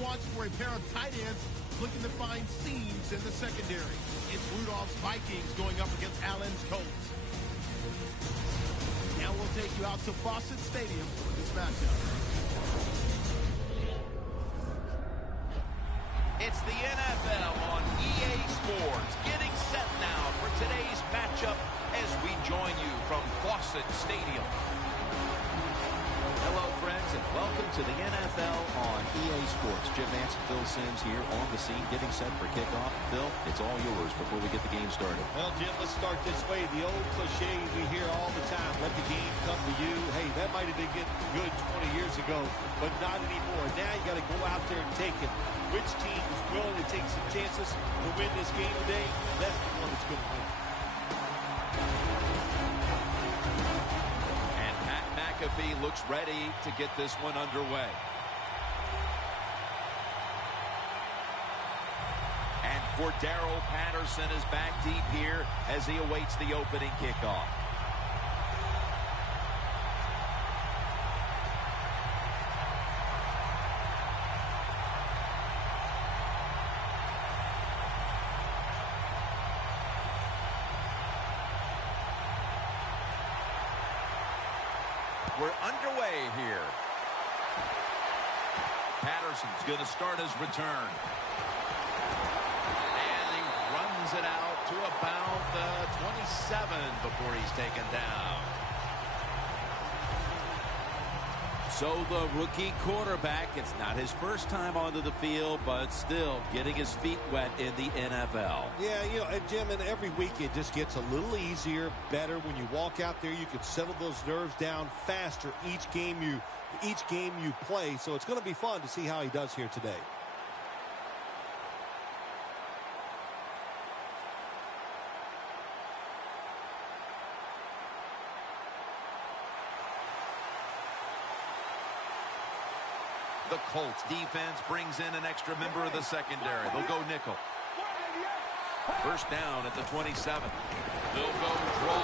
watch for a pair of tight ends looking to find seams in the secondary. It's Rudolph's Vikings going up against Allen's Colts. Now we'll take you out to Fawcett Stadium for this matchup. It's the NFL on EA Sports, getting set now for today's matchup as we join you from Fawcett Stadium. Hello, friends, and welcome to the NFL on EA Sports. Jim Nance and Phil Simms here on the scene, getting set for kickoff. Phil, it's all yours before we get the game started. Well, Jim, let's start this way. The old cliche we hear all the time, let the game come to you. Hey, that might have been getting good 20 years ago, but not anymore. Now you got to go out there and take it. Which team is willing to take some chances to win this game today? That's the one that's going to win. McAfee looks ready to get this one underway. And Cordero Patterson is back deep here as he awaits the opening kickoff. We're underway here. Patterson's going to start his return. And he runs it out to about the 27 before he's taken down. So the rookie quarterback, it's not his first time onto the field, but still getting his feet wet in the NFL. Yeah, you know, and Jim, and every week it just gets a little easier, better. When you walk out there, you can settle those nerves down faster each game you play. So it's going to be fun to see how he does here today. The Colts defense brings in an extra member of the secondary. They'll go nickel. First down at the 27. They'll go draw.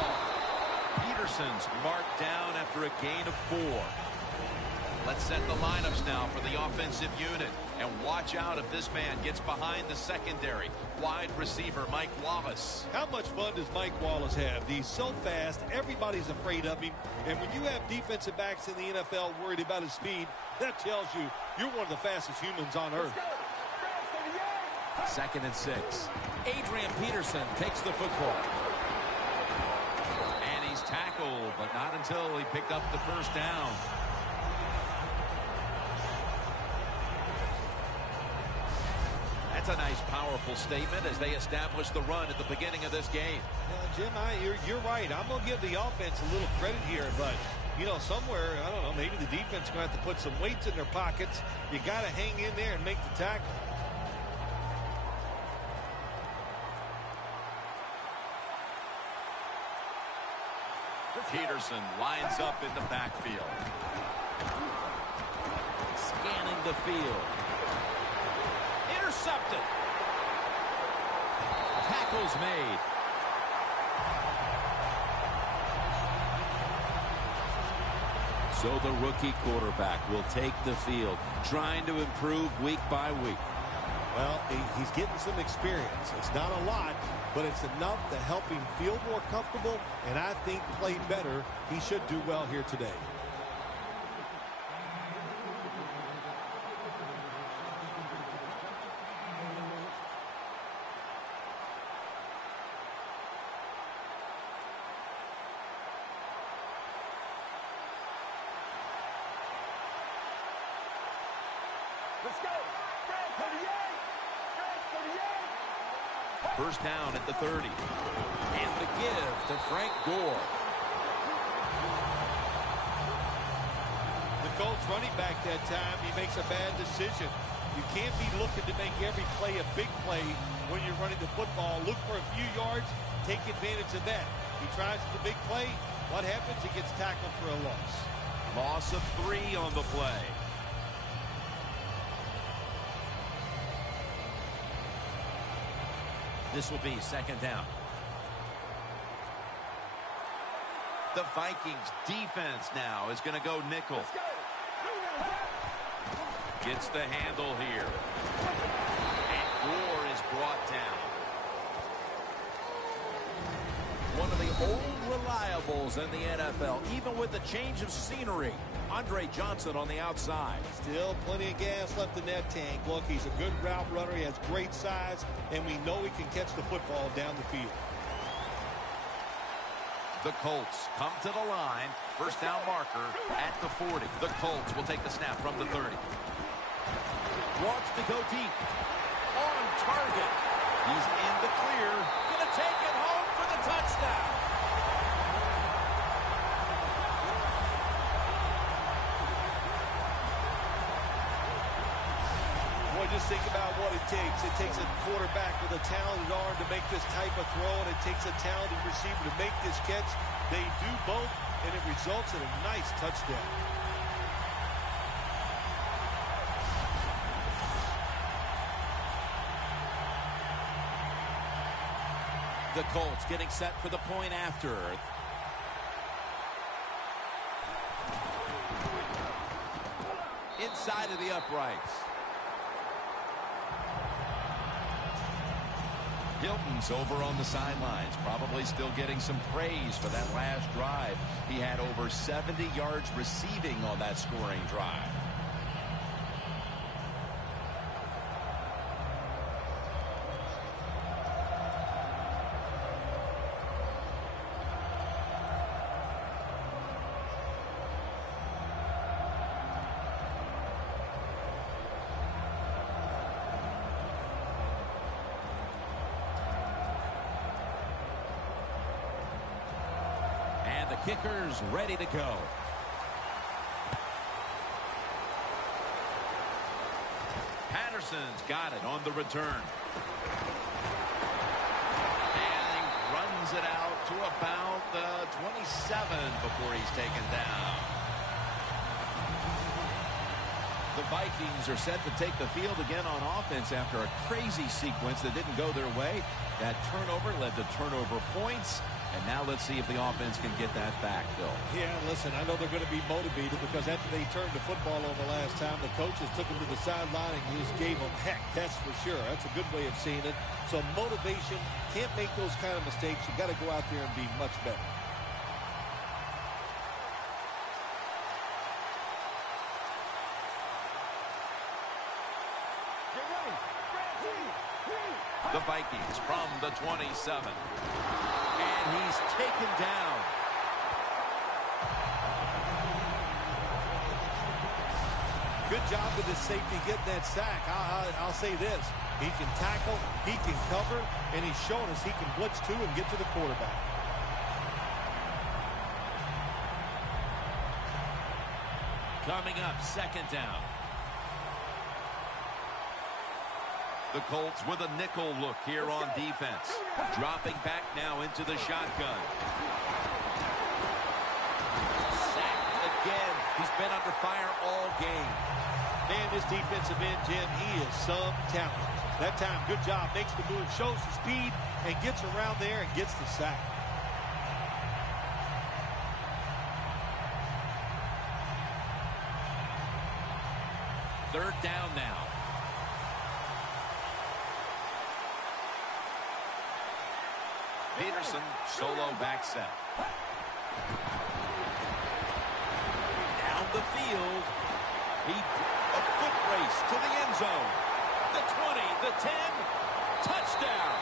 Peterson's marked down after a gain of 4. Let's set the lineups now for the offensive unit. And watch out if this man gets behind the secondary. Wide receiver Mike Wallace. How much fun does Mike Wallace have? He's so fast, everybody's afraid of him. And when you have defensive backs in the NFL worried about his speed, that tells you you're one of the fastest humans on earth. 2nd and 6. Adrian Peterson takes the football. And he's tackled, but not until he picked up the first down. That's a nice, powerful statement as they establish the run at the beginning of this game. Jim, you're right. I'm going to give the offense a little credit here, but, you know, somewhere, I don't know, maybe the defense is going to have to put some weights in their pockets. You got to hang in there and make the tackle. Peterson lines up in the backfield. Scanning the field. Intercepted. Tackles made. So the rookie quarterback will take the field, trying to improve week by week. Well, he's getting some experience. It's not a lot, but it's enough to help him feel more comfortable, and I think play better. He should do well here today. Let's go. First down at the 30. And the give to Frank Gore. The Colts running back that time, he makes a bad decision. You can't be looking to make every play a big play when you're running the football. Look for a few yards, take advantage of that. He tries the big play. What happens? He gets tackled for a loss. Loss of 3 on the play. This will be second down. The Vikings defense now is going to go nickel. Gets the handle here. And Gore is brought down. One of the old reliables in the NFL, even with the change of scenery. Andre Johnson on the outside. Still plenty of gas left in that tank. Look, he's a good route runner. He has great size, and we know he can catch the football down the field. The Colts come to the line. First down marker at the 40. The Colts will take the snap from the 30. Wants to go deep. On target. He's in the clear. Gonna take it home for the touchdown. Boy, just think about what it takes. It takes a quarterback with a talented arm to make this type of throw, and it takes a talented receiver to make this catch. They do both, and it results in a nice touchdown. The Colts getting set for the point after. Inside of the uprights. Hilton's over on the sidelines, probably still getting some praise for that last drive. He had over 70 yards receiving on that scoring drive. Kickers ready to go. Patterson's got it on the return. And he runs it out to about the 27 before he's taken down. The Vikings are set to take the field again on offense after a crazy sequence that didn't go their way. That turnover led to turnover points. And now let's see if the offense can get that back, Phil. Yeah, listen, I know they're going to be motivated because after they turned the football over last time, the coaches took them to the sideline and just gave them heck, that's for sure. That's a good way of seeing it. So motivation, can't make those kind of mistakes. You got to go out there and be much better. The Vikings from the 27. And he's taken down. Good job with his safety getting that sack. I'll say this. He can tackle, he can cover, and he's shown us he can blitz too and get to the quarterback. Coming up, second down. The Colts with a nickel look here on defense. Dropping back now into the shotgun. Sacked again. He's been under fire all game. Man, this defensive end, Jim, he is some talent. That time, good job. Makes the move, shows the speed, and gets around there and gets the sack. Third down now. Peterson, solo back set. Down the field. A foot race to the end zone. The 20, the 10, touchdown.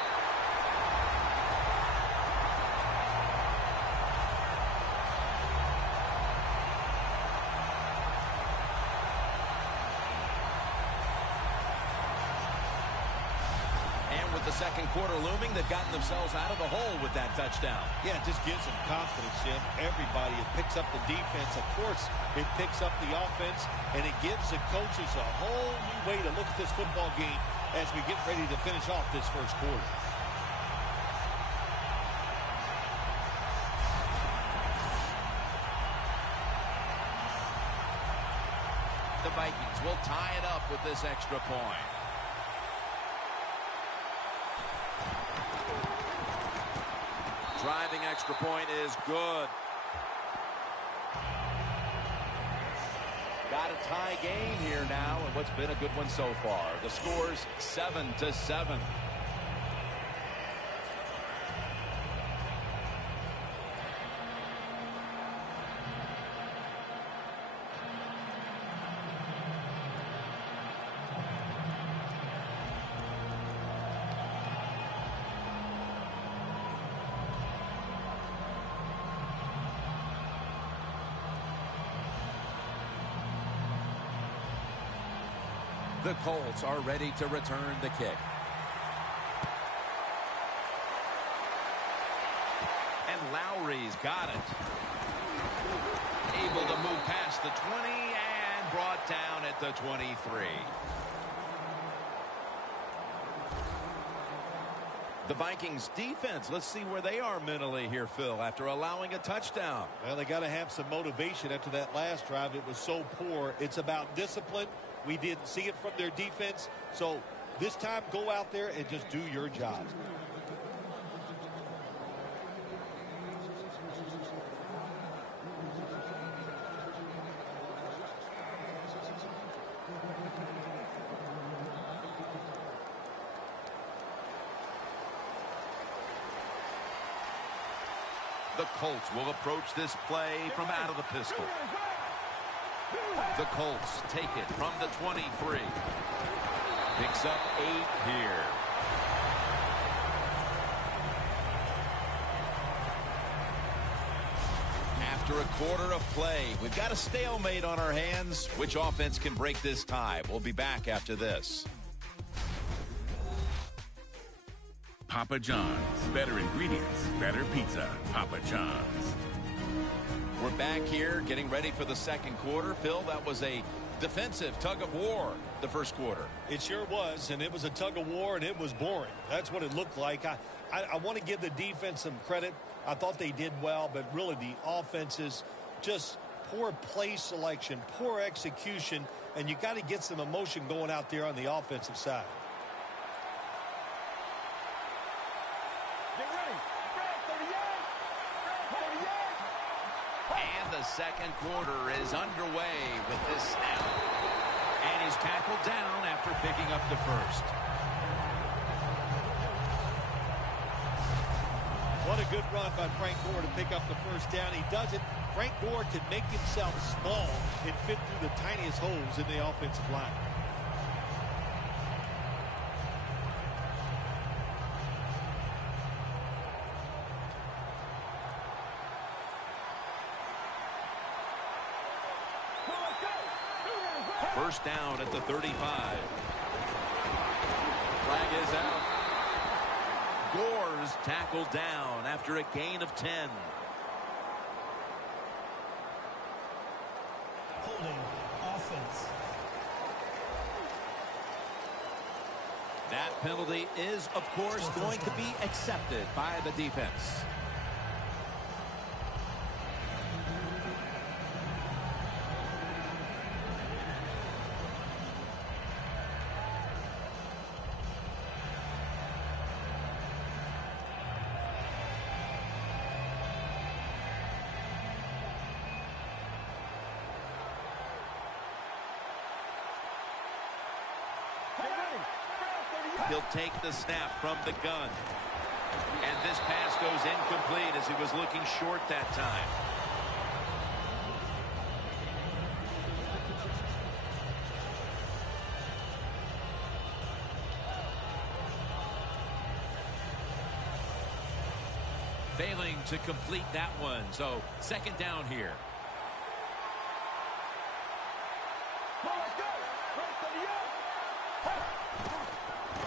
With the second quarter looming, they've gotten themselves out of the hole with that touchdown. Yeah, it just gives them confidence, Jim. Everybody, it picks up the defense. Of course, it picks up the offense, and it gives the coaches a whole new way to look at this football game as we get ready to finish off this first quarter. The Vikings will tie it up with this extra point. Driving extra point is good. Got a tie game here now, and what's been a good one so far. The score's 7-7. The Colts are ready to return the kick. And Lowry's got it. Able to move past the 20 and brought down at the 23. The Vikings defense, let's see where they are mentally here, Phil, after allowing a touchdown. Well, they got to have some motivation after that last drive. It was so poor. It's about discipline. We didn't see it from their defense. So this time, go out there and just do your job. The Colts will approach this play from out of the pistol. The Colts take it from the 23. Picks up 8 here. After a quarter of play, we've got a stalemate on our hands. Which offense can break this tie? We'll be back after this. Papa John's. Better ingredients, better pizza. Papa John's. We're back here getting ready for the second quarter. Phil, that was a defensive tug of war the first quarter. It sure was, and it was a tug of war, and it was boring. That's what it looked like. I want to give the defense some credit. I thought they did well, but really the offenses, just poor play selection, poor execution, and you got to get some emotion going out there on the offensive side. The second quarter is underway with this snap. And he's tackled down after picking up the first. What a good run by Frank Gore to pick up the first down. He does it. Frank Gore can make himself small and fit through the tiniest holes in the offensive line. First down at the 35. Flag is out. Gore's tackled down after a gain of 10. Holding offense. That penalty is, of course, going to be accepted by the defense. He'll take the snap from the gun. And this pass goes incomplete as he was looking short that time. Failing to complete that one. So second down here.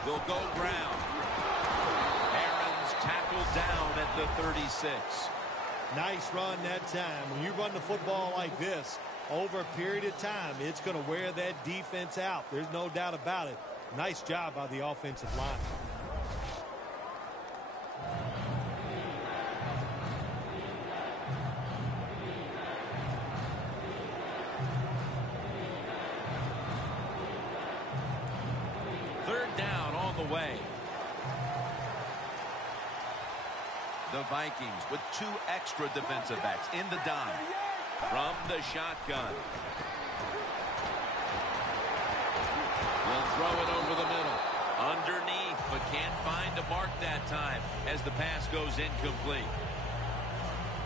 They'll go ground. Aaron's tackled down at the 36. Nice run that time. When you run the football like this, over a period of time, it's going to wear that defense out. There's no doubt about it. Nice job by the offensive line. Way. The Vikings with 2 extra defensive backs in the dime from the shotgun. throw it over the middle. Underneath, but can't find a mark that time as the pass goes incomplete.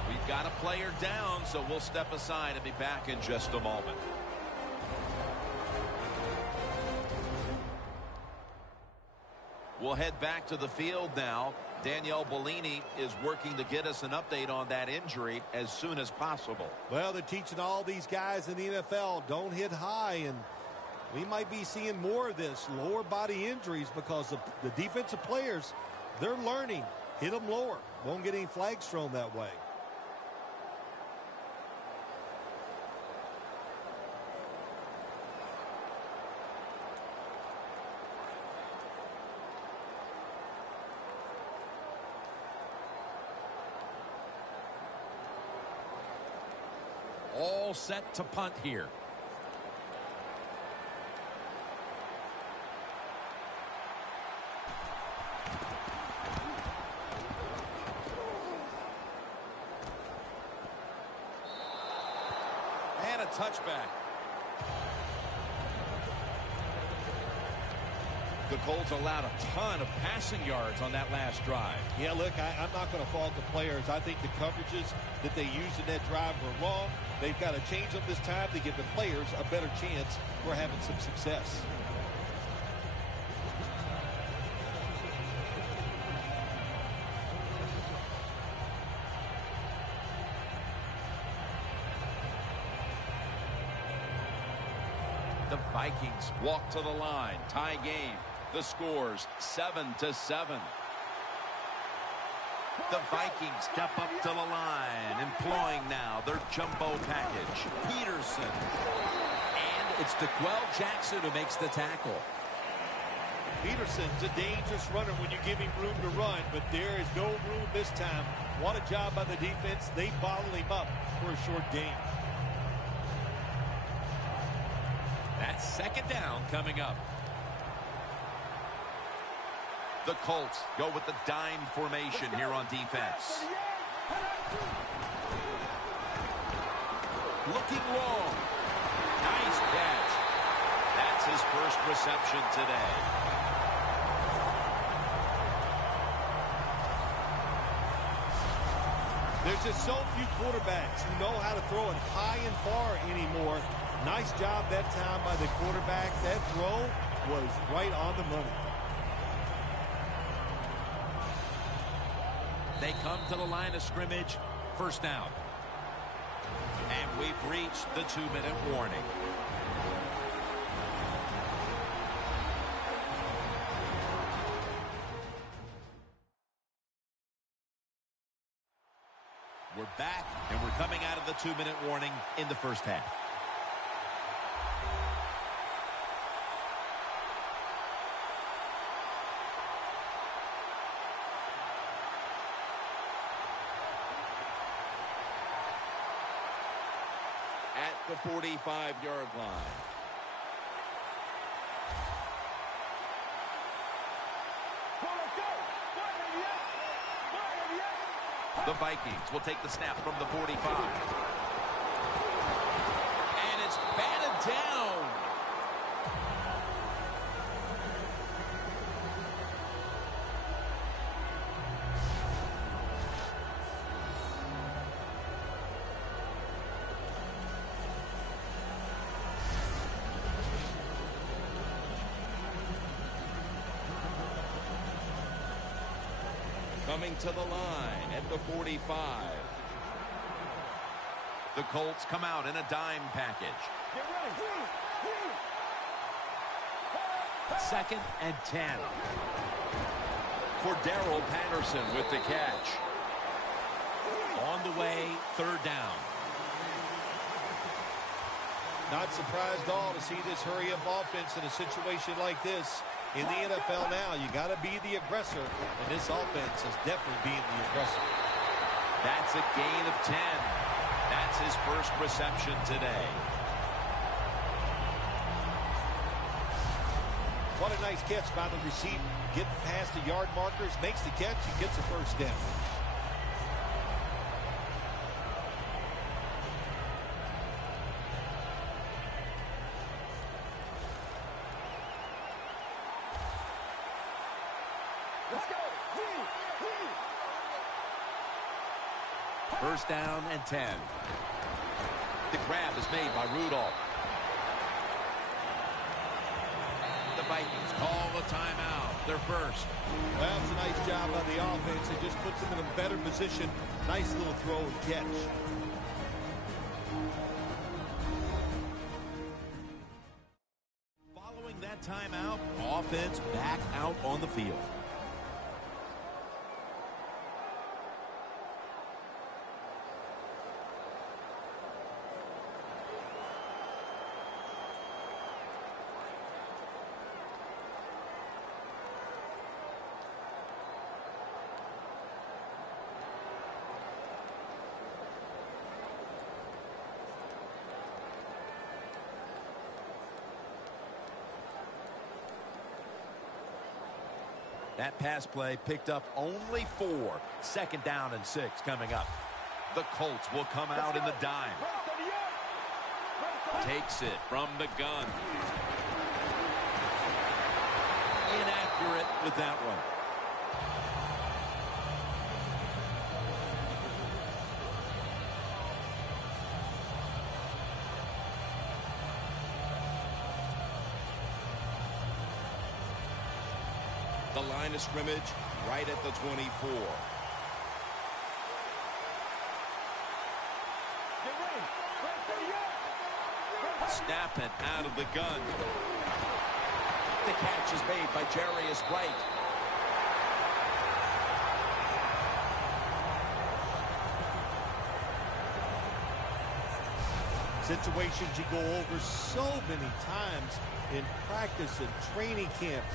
We've got a player down, so we'll step aside and be back in just a moment. We'll head back to the field now. Danielle Bellini is working to get us an update on that injury as soon as possible. Well, they're teaching all these guys in the NFL, don't hit high, and we might be seeing more of this, lower body injuries, because the defensive players, they're learning. Hit them lower. Won't get any flags thrown that way. All set to punt here. And a touchback. The Colts allowed a ton of passing yards on that last drive. Yeah, look, I'm not going to fault the players. I think the coverages that they used in that drive were wrong. They've got to change them this time to give the players a better chance for having some success. The Vikings walk to the line. Tie game. The score's 7-7. The Vikings step up to the line, employing now their jumbo package. Peterson. And it's DeQuell Jackson who makes the tackle. Peterson's a dangerous runner when you give him room to run, but there is no room this time. What a job by the defense. They bottle him up for a short gain. That's second down coming up. The Colts go with the dime formation here on defense. Looking long. Nice catch. That's his first reception today. There's just so few quarterbacks who know how to throw it high and far anymore. Nice job that time by the quarterback. That throw was right on the money. They come to the line of scrimmage. First down. And we've reached the 2-minute warning. We're back, and we're coming out of the 2-minute warning in the first half. The 45-yard line. The Vikings will take the snap from the 45. And it's batted down. Coming to the line at the 45. The Colts come out in a dime package. Second and 10. Cordero Patterson with the catch. On the way, third down. Not surprised at all to see this hurry-up offense in a situation like this. In the NFL now, you got to be the aggressor, and this offense is definitely being the aggressor. That's a gain of 10. That's his first reception today. What a nice catch by the receiver. Getting past the yard markers, makes the catch, and gets a first down. Let's go. First down and 10. The grab is made by Rudolph. The Vikings call the timeout. They're first. Well, it's a nice job by the offense. It just puts them in a better position. Nice little throw and catch. Following that timeout, offense back out on the field. That pass play picked up only 4. Second down and 6 coming up. The Colts will come out in the dime. Takes it from the gun. Inaccurate with that one. The line of scrimmage right at the 24. Snap it out of the gun. The catch is made by Jarius Wright. Situations you go over so many times in practice and training camp.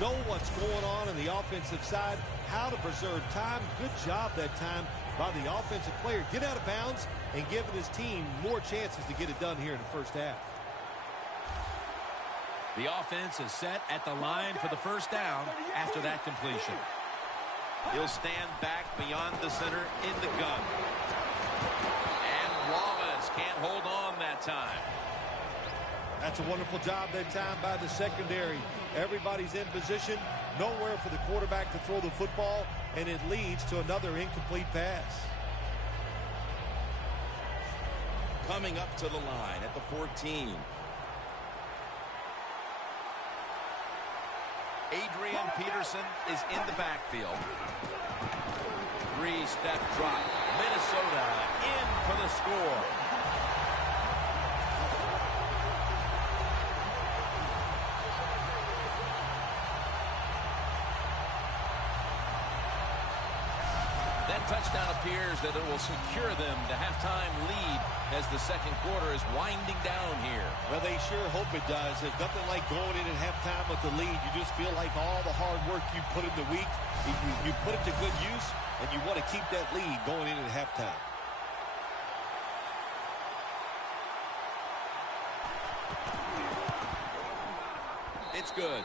Know what's going on the offensive side, how to preserve time. Good job that time by the offensive player. Get out of bounds and giving his team more chances to get it done here in the first half. The offense is set at the line for the first down after that completion. He'll stand back beyond the center in the gun. And Wallace can't hold on that time. That's a wonderful job that time by the secondary. Everybody's in position. Nowhere for the quarterback to throw the football, and it leads to another incomplete pass. Coming up to the line at the 14. Adrian Peterson is in the backfield. 3-step drop. Minnesota in for the score. That touchdown appears that it will secure them to halftime lead as the second quarter is winding down here. Well, they sure hope it does. There's nothing like going in at halftime with the lead. You just feel like all the hard work you put in the week, you put it to good use, and you want to keep that lead going in at halftime. It's good.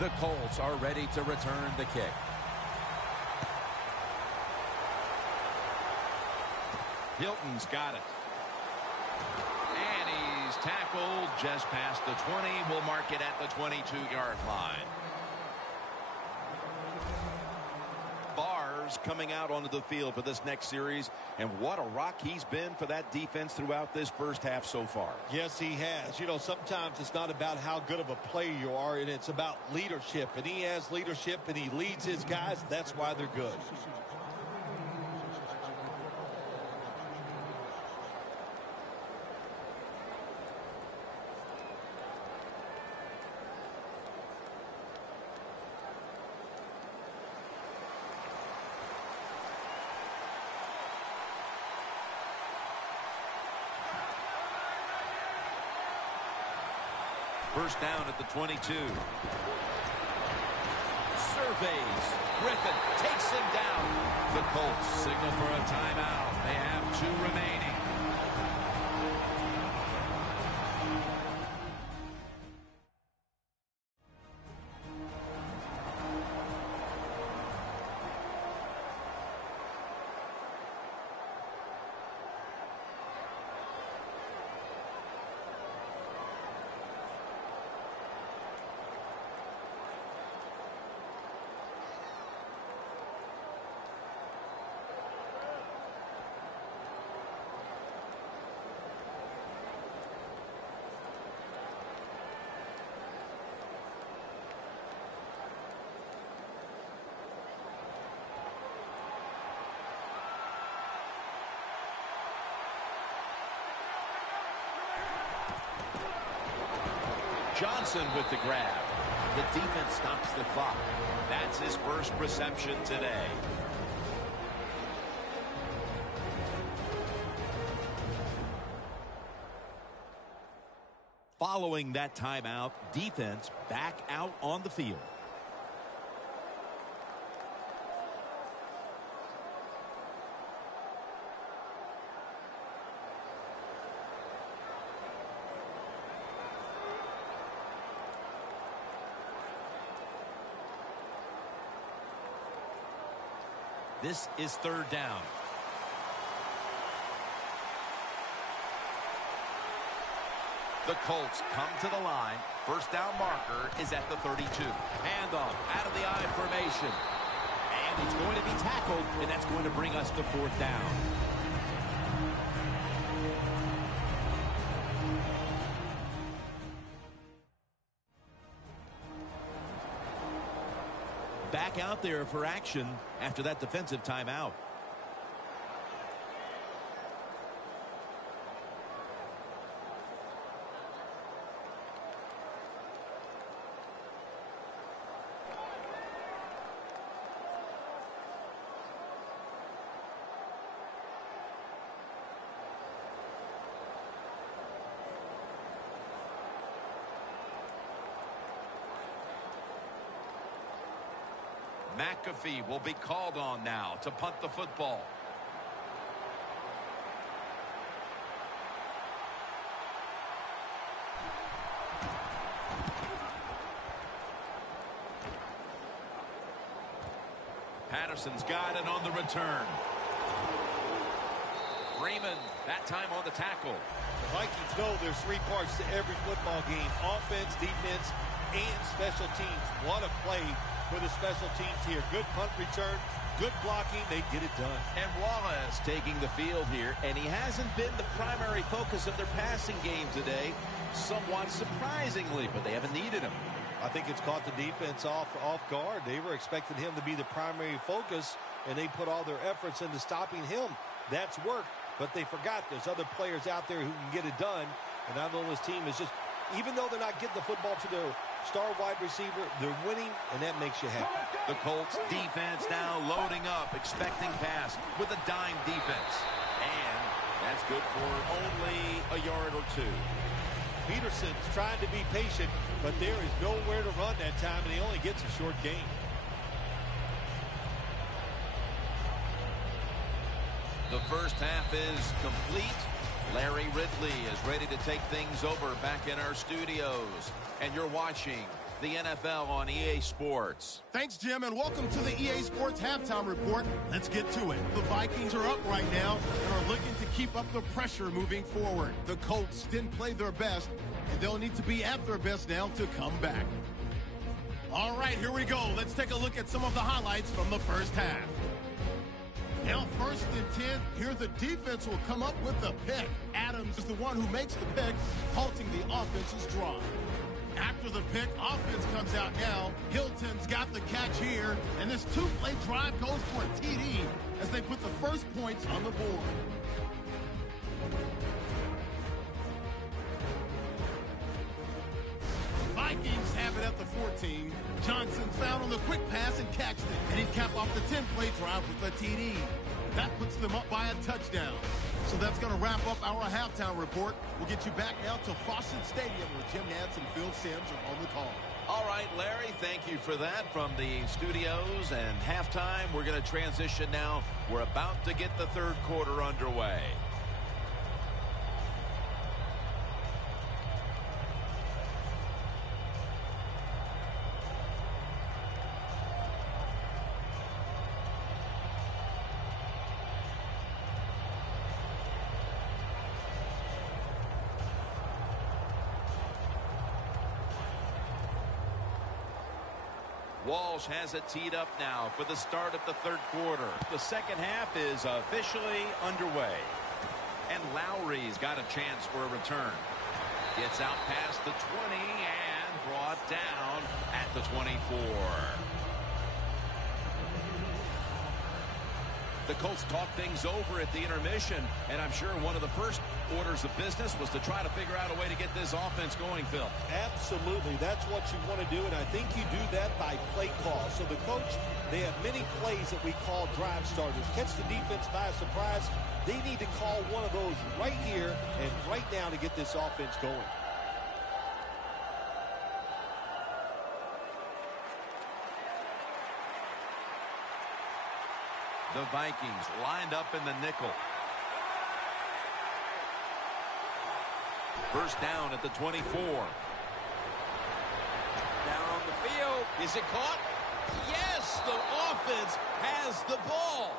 The Colts are ready to return the kick. Hilton's got it. And he's tackled just past the 20. We'll mark it at the 22-yard line. Barr's coming out onto the field for this next series. And what a rock he's been for that defense throughout this first half so far. Yes, he has. You know, sometimes it's not about how good of a player you are, and it's about leadership. And he has leadership, and he leads his guys. That's why they're good. First down at the 22. Surveys. Griffin takes him down. The Colts signal for a timeout. They have 2 remaining. Johnson with the grab. The defense stops the clock. That's his first reception today. Following that timeout, defense back out on the field. This is third down. The Colts come to the line. First down marker is at the 32. Handoff out of the I formation. And he's going to be tackled, and that's going to bring us to fourth down. Back out there for action after that defensive timeout. McAfee will be called on now to punt the football. Patterson's got it on the return. Freeman, that time on the tackle. The Vikings know there's 3 parts to every football game: offense, defense, and special teams. What a play for the special teams here. Good punt return, good blocking. They get it done. And Wallace taking the field here, and he hasn't been the primary focus of their passing game today, somewhat surprisingly, but they haven't needed him. I think it's caught the defense off guard. They were expecting him to be the primary focus, and they put all their efforts into stopping him. That's work, but they forgot there's other players out there who can get it done, and I know this team is just, even though they're not getting the football to their star wide receiver, they're winning, and that makes you happy. The Colts defense now loading up, expecting pass with a dime defense. And that's good for only a yard or 2. Peterson's trying to be patient, but there is nowhere to run that time, and he only gets a short gain. The first half is complete. Larry Ridley is ready to take things over back in our studios. And you're watching the NFL on EA Sports. Thanks, Jim, and welcome to the EA Sports Halftime Report. Let's get to it. The Vikings are up right now and are looking to keep up the pressure moving forward. The Colts didn't play their best, and they'll need to be at their best now to come back. All right, here we go. Let's take a look at some of the highlights from the first half. Now, 1st and 10, here the defense will come up with the pick. Adams is the one who makes the pick, halting the offense's drive. After the pick, offense comes out now. Hilton's got the catch here, and this 2-play drive goes for a TD as they put the first points on the board. Vikings have it at the 14. Johnson found on the quick pass and catched it, and he'd cap off the 10-play drive with a TD. That puts them up by a touchdown. So that's going to wrap up our halftime report. We'll get you back now to Fawcett Stadium where Jim Nantz and Phil Simms are on the call. All right, Larry, thank you for that from the studios. And halftime, we're going to transition now. We're about to get the third quarter underway. Walsh has it teed up now for the start of the third quarter. The second half is officially underway. And Lowry's got a chance for a return. Gets out past the 20 and brought down at the 24. The Colts talk things over at the intermission, and I'm sure one of the first orders of business was to try to figure out a way to get this offense going, Phil. Absolutely. That's what you want to do, and I think you do that by play call. So the coach, they have many plays that we call drive starters. Catch the defense by surprise. They need to call one of those right here and right now to get this offense going. The Vikings lined up in the nickel. First down at the 24. Down on the field. Is it caught? Yes, the offense has the ball.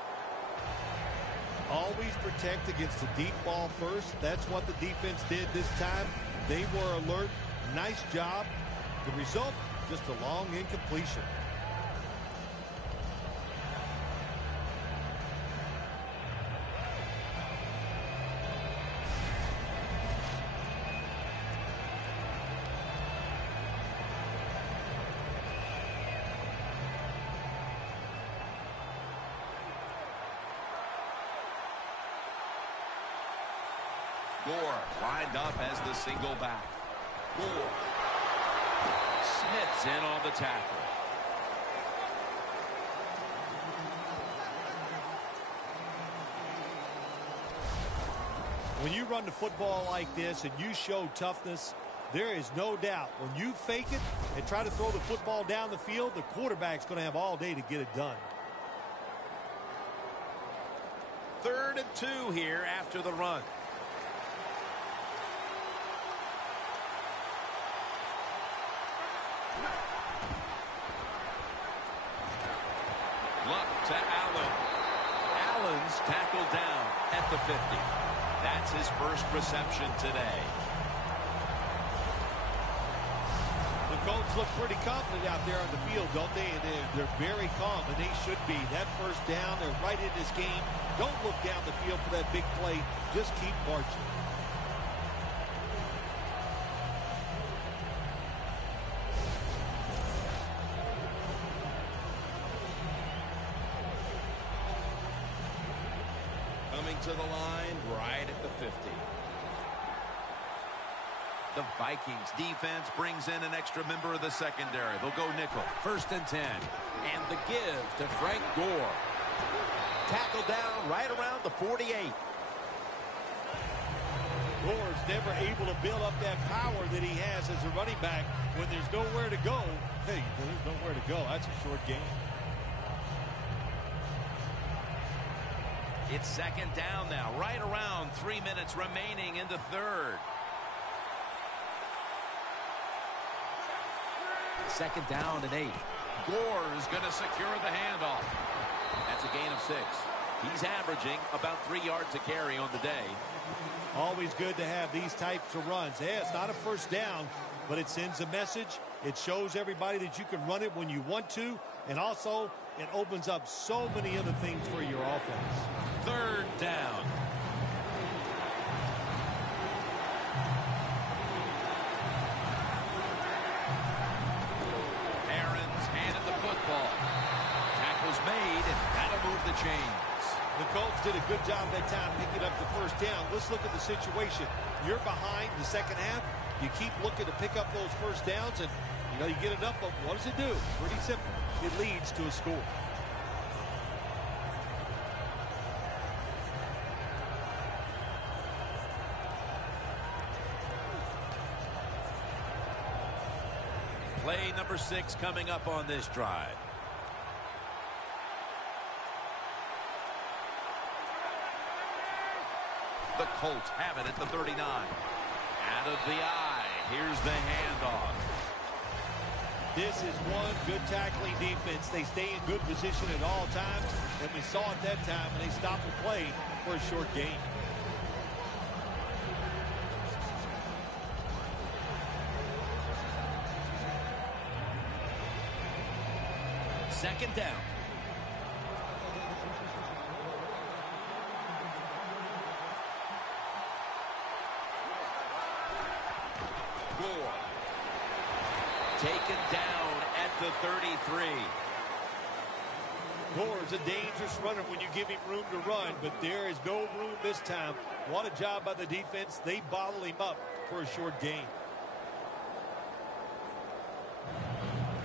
Always protect against the deep ball first. That's what the defense did this time. They were alert. Nice job. The result, just a long incompletion. Gore lined up as the single back. Gore. Smith's in on the tackle. When you run the football like this and you show toughness, there is no doubt when you fake it and try to throw the football down the field, the quarterback's going to have all day to get it done. 3rd and 2 here after the run. Luck to Allen. Allen's tackled down at the 50. That's his first reception today. The Colts look pretty confident out there on the field, don't they? And they're very calm, and they should be. That first down, they're right in this game. Don't look down the field for that big play. Just keep marching. Coming to the line right at the 50. The Vikings defense brings in an extra member of the secondary. They'll go nickel. 1st and 10. And the give to Frank Gore. Tackled down right around the 48. Gore's never able to build up that power that he has as a running back. When there's nowhere to go, hey, there's nowhere to go. That's a short game. It's 2nd down now. Right around 3 minutes remaining in the 3rd. 2nd down and 8. Gore is going to secure the handoff. That's a gain of 6. He's averaging about 3 yards a carry on the day. Always good to have these types of runs. Yeah, it's not a first down, but it sends a message. It shows everybody that you can run it when you want to, and also it opens up so many other things for your offense. 3rd down. Aaron's handed the football. Tackle's made, and that'll move the chains. The Colts did a good job that time picking up the first down. Let's look at the situation. You're behind the second half. You keep looking to pick up those first downs, and you get enough of them. What does it do? Pretty simple. It leads to a score. Play number 6 coming up on this drive. The Colts have it at the 39. Out of the eye. Here's the handoff. This is one good tackling defense. They stay in good position at all times, and we saw it that time when they stopped the play for a short gain. Second down. Taken down at the 33. Gore is a dangerous runner when you give him room to run, but there is no room this time. What a job by the defense. They bottle him up for a short gain.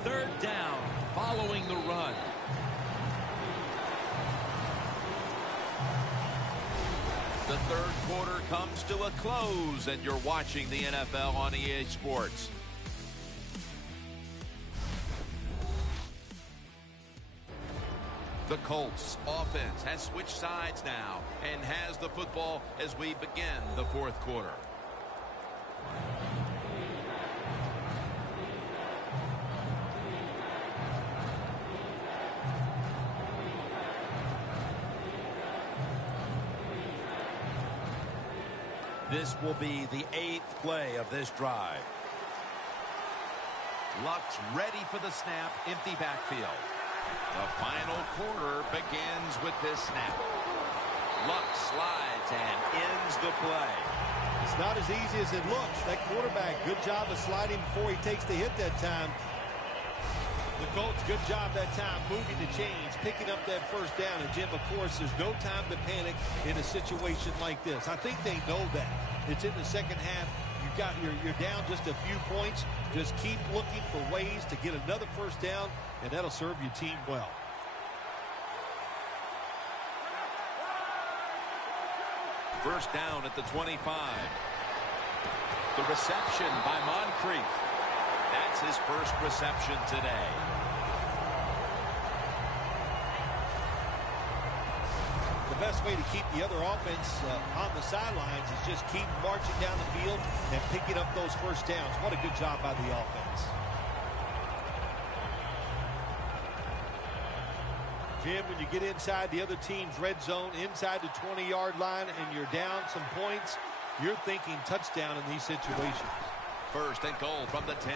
Third down following the run. The third quarter comes to a close, and you're watching the NFL on EA Sports. The Colts offense has switched sides now and has the football as we begin the fourth quarter. This will be the 8th play of this drive. Luck's ready for the snap, empty backfield. The final quarter begins with this snap. Luck slides and ends the play. It's not as easy as it looks. That quarterback, good job of sliding before he takes the hit that time. The Colts, good job that time moving the chains, picking up that first down. And, Jim, of course, there's no time to panic in a situation like this. I think they know that. It's in the second half. You're down just a few points. Just keep looking for ways to get another first down, and that'll serve your team well. First down at the 25. The reception by Moncrief. That's his first reception today. The best way to keep the other offense on the sidelines is just keep marching down the field and picking up those first downs. What a good job by the offense. Jim, when you get inside the other team's red zone, inside the 20-yard line, and you're down some points, you're thinking touchdown in these situations. First and goal from the 10.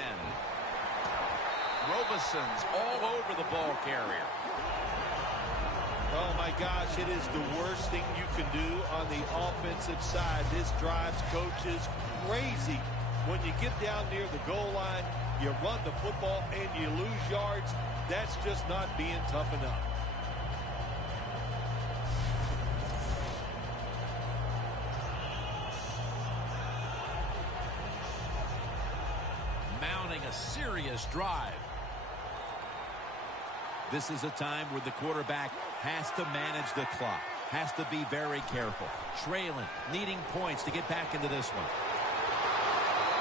Robison's all over the ball carrier. Oh, my gosh, it is the worst thing you can do on the offensive side. This drives coaches crazy. When you get down near the goal line, you run the football and you lose yards. That's just not being tough enough. Mounting a serious drive. This is a time where the quarterback has to manage the clock, has to be very careful, trailing, needing points to get back into this one.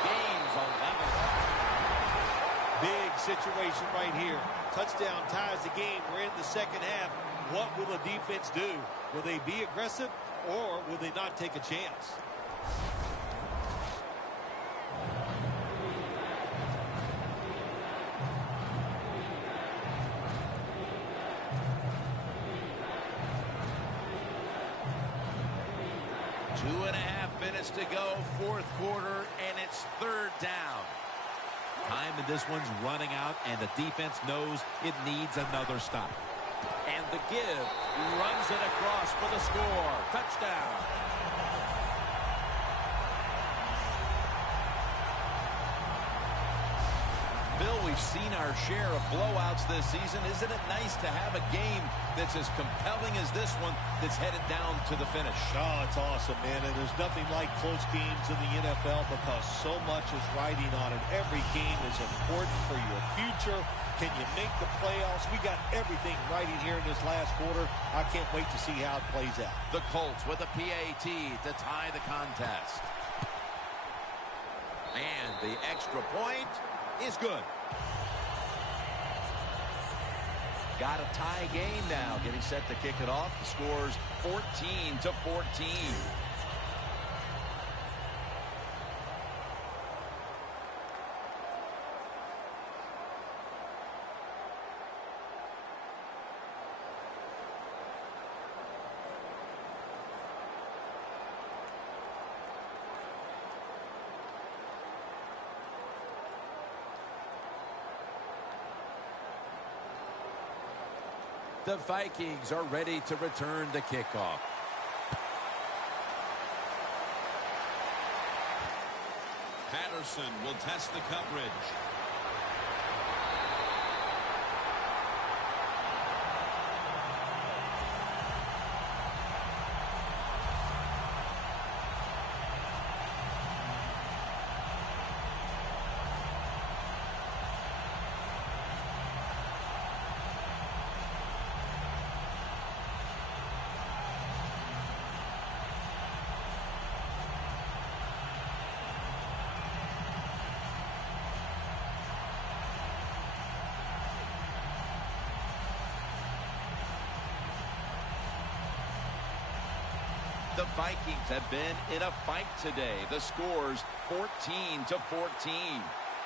Game's 11. Big situation right here. Touchdown ties the game. We're in the second half. What will the defense do? Will they be aggressive or will they not take a chance? To go, fourth quarter, and it's third down. Time in this one's running out, and the defense knows it needs another stop. And the give runs it across for the score. Touchdown. Bill, we've seen our share of blowouts this season. Isn't it nice to have a game that's as compelling as this one that's headed down to the finish? Oh, it's awesome, man. And there's nothing like close games in the NFL because so much is riding on it. Every game is important for your future. Can you make the playoffs? We got everything riding here in this last quarter. I can't wait to see how it plays out. The Colts with a PAT to tie the contest. And the extra point is good. got a tie game now. Getting set to kick it off. The score's 14-14. The Vikings are ready to return the kickoff. Patterson will test the coverage. The Vikings have been in a fight today. The score's 14-14.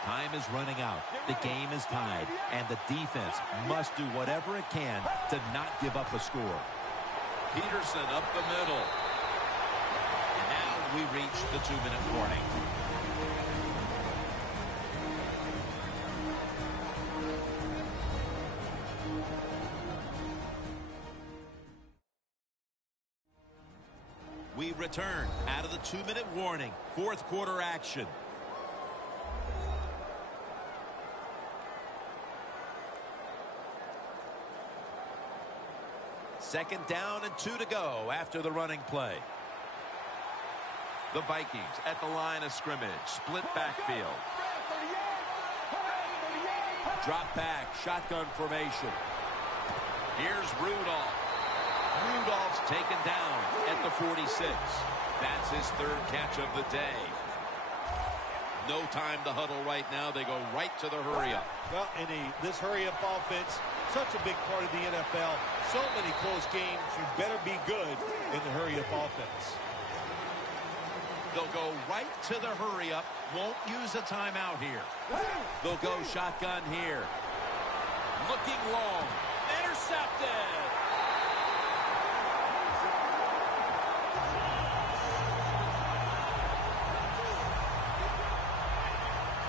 Time is running out. The game is tied, and the defense must do whatever it can to not give up a score. Peterson up the middle. And now we reach the 2-minute warning. We return out of the 2-minute warning. Fourth quarter action. Second down and 2 to go after the running play. The Vikings at the line of scrimmage. Split backfield. Drop back, shotgun formation. Here's Rudolph. Rudolph's taken down at the 46. That's his third catch of the day. No time to huddle right now. They go right to the hurry-up. Well, in this hurry-up offense, such a big part of the NFL. So many close games. You better be good in the hurry-up offense. They'll go right to the hurry-up. Won't use a timeout here. They'll go shotgun here. Looking long. Intercepted.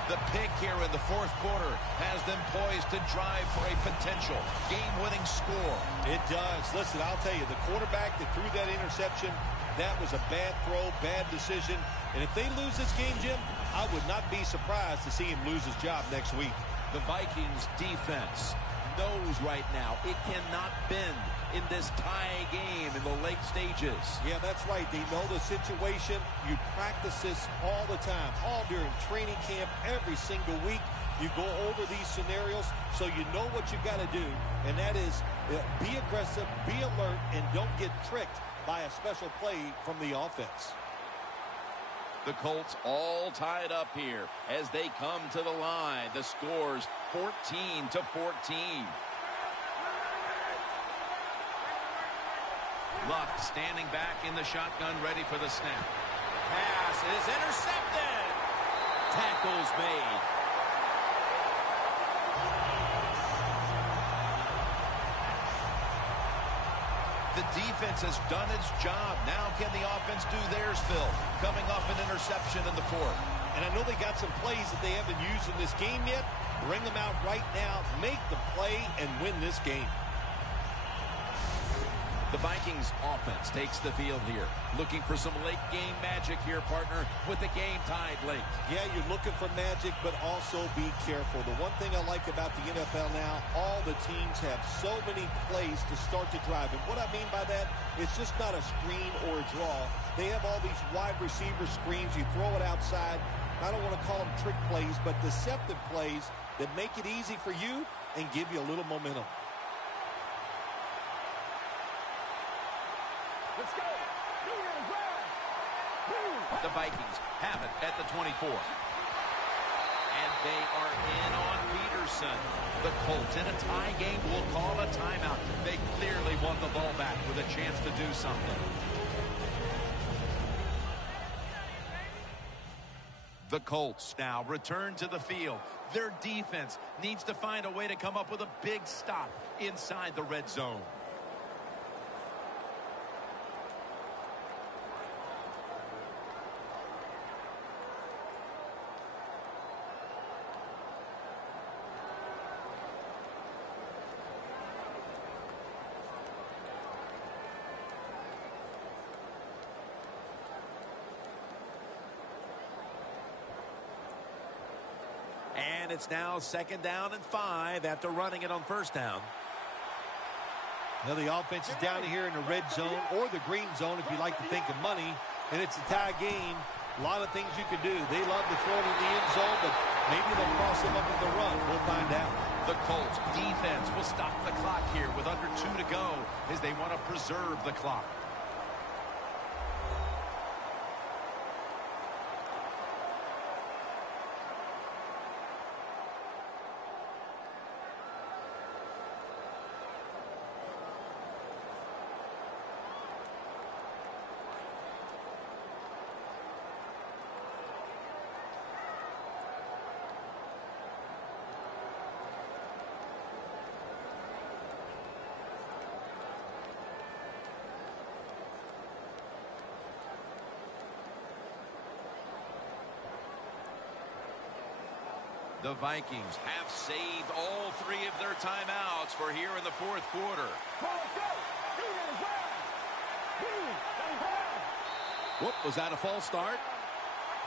The pick here in the fourth quarter has them poised to drive for a potential game-winning score. It does. Listen, I'll tell you, the quarterback that threw that interception, that was a bad throw, bad decision. And if they lose this game, Jim, I would not be surprised to see him lose his job next week. The Vikings defense knows right now it cannot bend in this tie game in the late stages. Yeah, that's right. They know the situation. You practice this all the time, all during training camp, every single week. You go over these scenarios so you know what you got to do, and that is be aggressive, be alert, and don't get tricked by a special play from the offense. The Colts all tied up here as they come to the line. The score's 14-14. Luck standing back in the shotgun, ready for the snap. Pass is intercepted. Tackles made. The defense has done its job. Now can the offense do theirs, Phil? Coming off an interception in the fourth. And I know they got some plays that they haven't used in this game yet. Bring them out right now. Make the play and win this game. The Vikings offense takes the field here. Looking for some late game magic here, partner, with the game tied late. Yeah, you're looking for magic, but also be careful. The one thing I like about the NFL now, all the teams have so many plays to start the drive. And what I mean by that, it's just not a screen or a draw. They have all these wide receiver screens. You throw it outside. I don't want to call them trick plays, but deceptive plays that make it easy for you and give you a little momentum. Let's go. The Vikings have it at the 24. And they are in on Peterson. The Colts in a tie game will call a timeout. They clearly want the ball back with a chance to do something. The Colts now return to the field. Their defense needs to find a way to come up with a big stop inside the red zone. And it's now 2nd down and 5 after running it on 1st down. Now the offense is down here in the red zone or the green zone if you like to think of money. And it's a tie game. A lot of things you can do. They love to throw it in the end zone, but maybe they'll cross them up with the run. We'll find out. The Colts defense will stop the clock here with under 2 to go as they want to preserve the clock. The Vikings have saved all 3 of their timeouts for here in the 4th quarter. Whoop, was that a false start?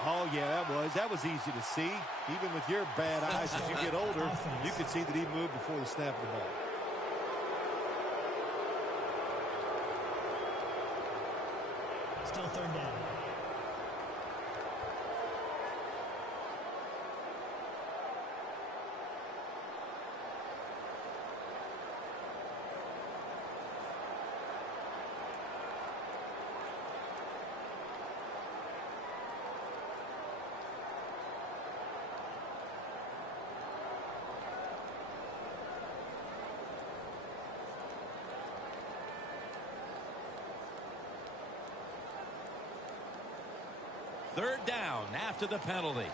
Oh, yeah, that was easy to see. Even with your bad eyes as you get older, you could see that he moved before the snap of the ball. Still 3rd down. Third down after the penalty.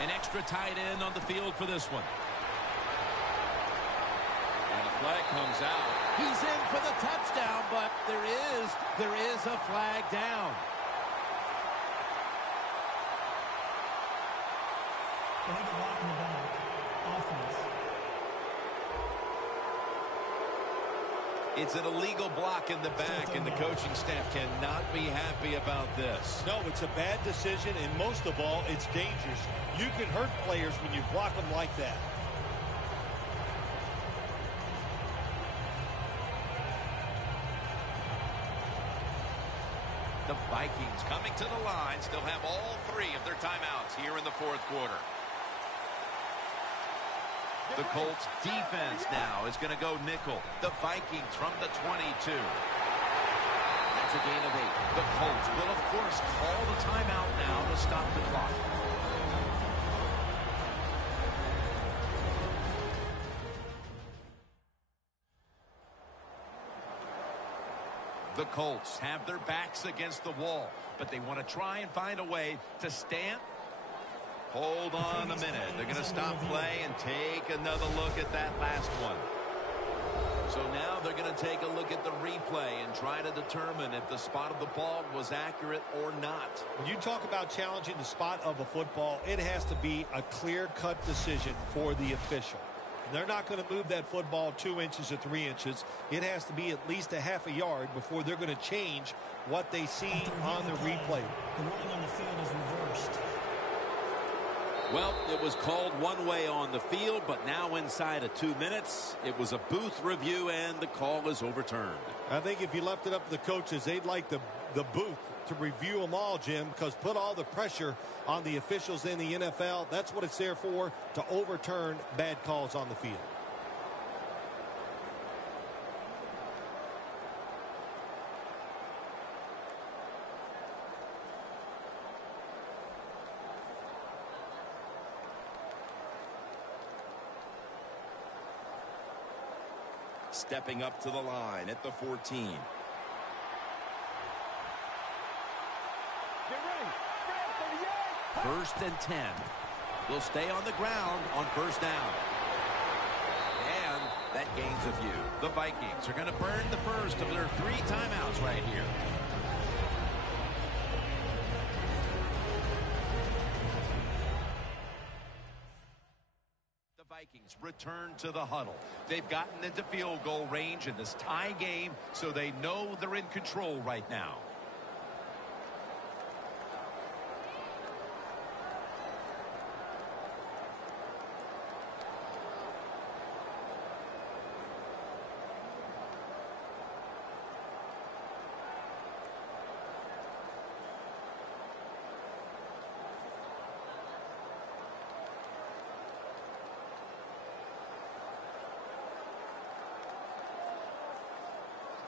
An extra tight end on the field for this one. And the flag comes out. He's in for the touchdown, but there is a flag down. Illegal block in the back. Offense. It's an illegal block in the back, and the coaching staff cannot be happy about this. No, it's a bad decision, and most of all, it's dangerous. You can hurt players when you block them like that. The Vikings coming to the line still have all 3 of their timeouts here in the 4th quarter. The Colts defense now is going to go nickel. The Vikings from the 22. That's a gain of 8. The Colts will, of course, call the timeout now to stop the clock. The Colts have their backs against the wall, but they want to try and find a way to stand. Hold on a minute. They're going to stop play and take another look at that last one. So now they're going to take a look at the replay and try to determine if the spot of the ball was accurate or not. When you talk about challenging the spot of a football, it has to be a clear-cut decision for the official. They're not going to move that football 2 inches or 3 inches. It has to be at least a half a yard before they're going to change what they see on the replay. The ruling on the field is reversed. Well, it was called one way on the field, but now inside of 2 minutes, it was a booth review, and the call is overturned. I think if you left it up to the coaches, they'd like the booth to review them all, Jim, because put all the pressure on the officials in the NFL. That's what it's there for, to overturn bad calls on the field. Stepping up to the line at the 14. Get ready. Spread 38. First and 10. They'll stay on the ground on first down. And that gains a few. The Vikings are going to burn the first of their 3 timeouts right here. The Vikings return to the huddle. They've gotten into field goal range in this tie game, so they know they're in control right now.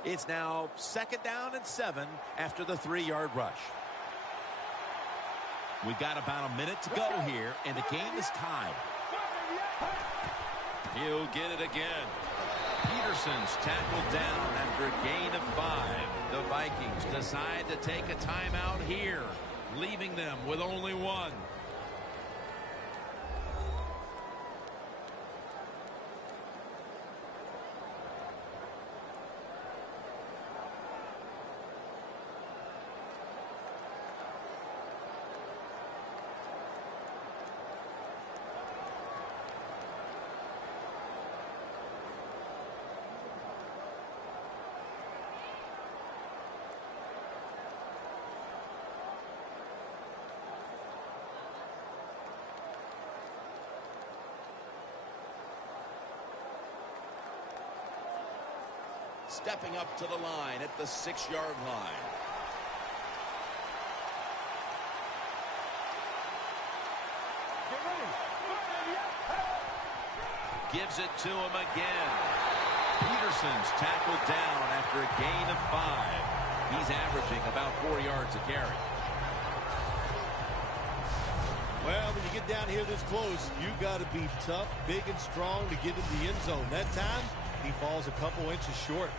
It's now 2nd down and 7 after the 3-yard rush. We've got about a minute to go here, and the game is tied. He'll get it again. Peterson's tackled down after a gain of 5. The Vikings decide to take a timeout here, leaving them with only 1. Stepping up to the line at the 6-yard line. Get ready. Gives it to him again. Peterson's tackled down after a gain of 5. He's averaging about 4 yards a carry. Well, when you get down here this close, you got to be tough, big, and strong to get in the end zone. That time, he falls a couple inches short.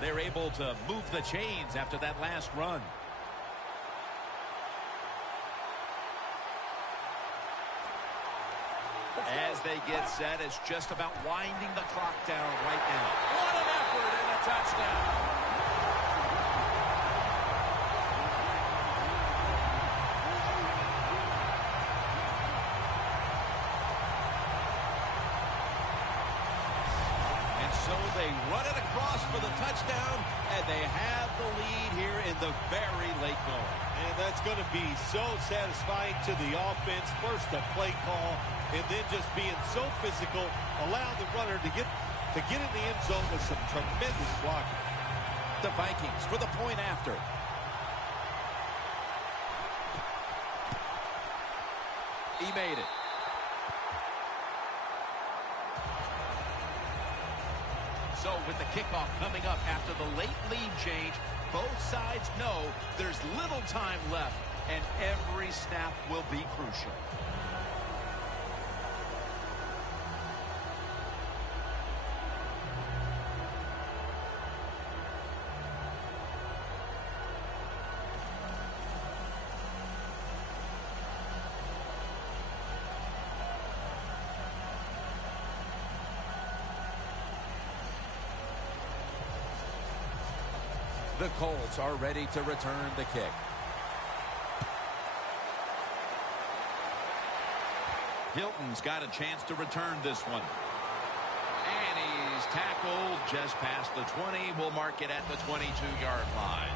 They're able to move the chains after that last run. As they get set, it's just about winding the clock down right now. What an effort and a touchdown. So they run it across for the touchdown, and they have the lead here in the very late going. And that's going to be so satisfying to the offense. First a play call, and then just being so physical, allowing the runner to get in the end zone with some tremendous blocking. The Vikings for the point after. He made it. So with the kickoff coming up after the late lead change, both sides know there's little time left, and every snap will be crucial. The Colts are ready to return the kick. Hilton's got a chance to return this one. And he's tackled just past the 20. We'll mark it at the 22-yard line.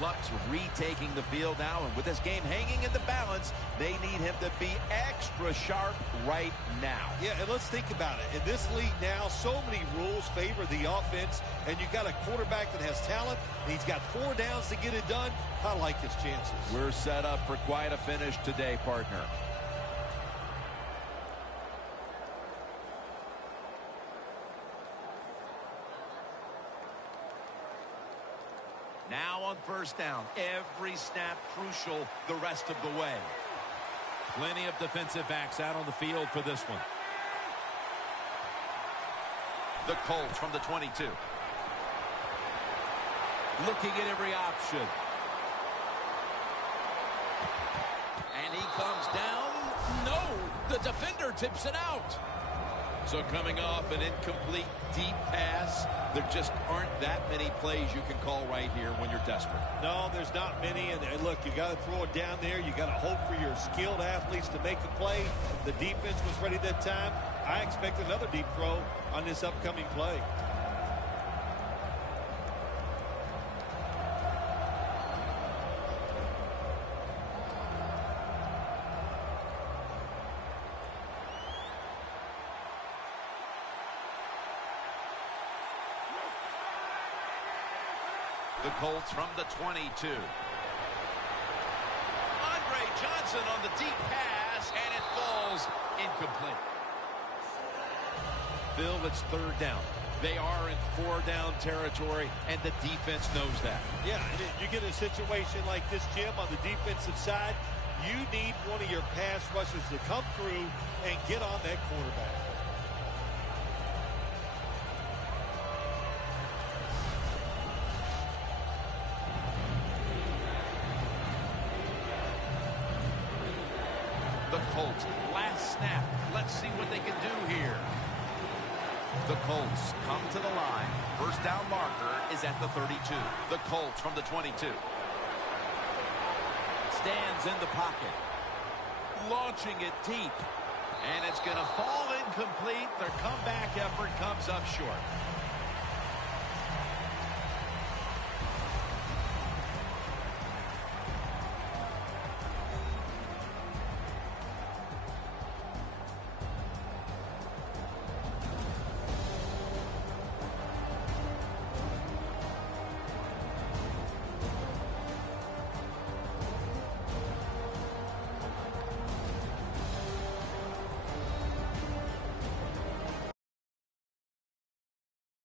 Luck's retaking the field now, and with this game hanging in the balance, they need him to be extra sharp right now. Yeah, and let's think about it. In this league now, so many rules favor the offense, and you got a quarterback that has talent, and he's got 4 downs to get it done. I like his chances. We're set up for quite a finish today, partner. Now on first down, every snap crucial the rest of the way. Plenty of defensive backs out on the field for this one. The Colts from the 22. Looking at every option. And he comes down. No, the defender tips it out. So coming off an incomplete deep pass, there just aren't that many plays you can call right here when you're desperate. No, there's not many. And look, you got to throw it down there. You got to hope for your skilled athletes to make the play. The defense was ready that time. I expect another deep throw on this upcoming play. The Colts from the 22. Andre Johnson on the deep pass, and it falls incomplete. Bill, it's third down. They are in four-down territory, and the defense knows that. Yeah, and you get a situation like this, Jim, on the defensive side, you need one of your pass rushers to come through and get on that quarterback. The Colts, last snap. Let's see what they can do here. The Colts come to the line. First down marker is at the 32. The Colts from the 22. Stands in the pocket. Launching it deep. And it's going to fall incomplete. Their comeback effort comes up short.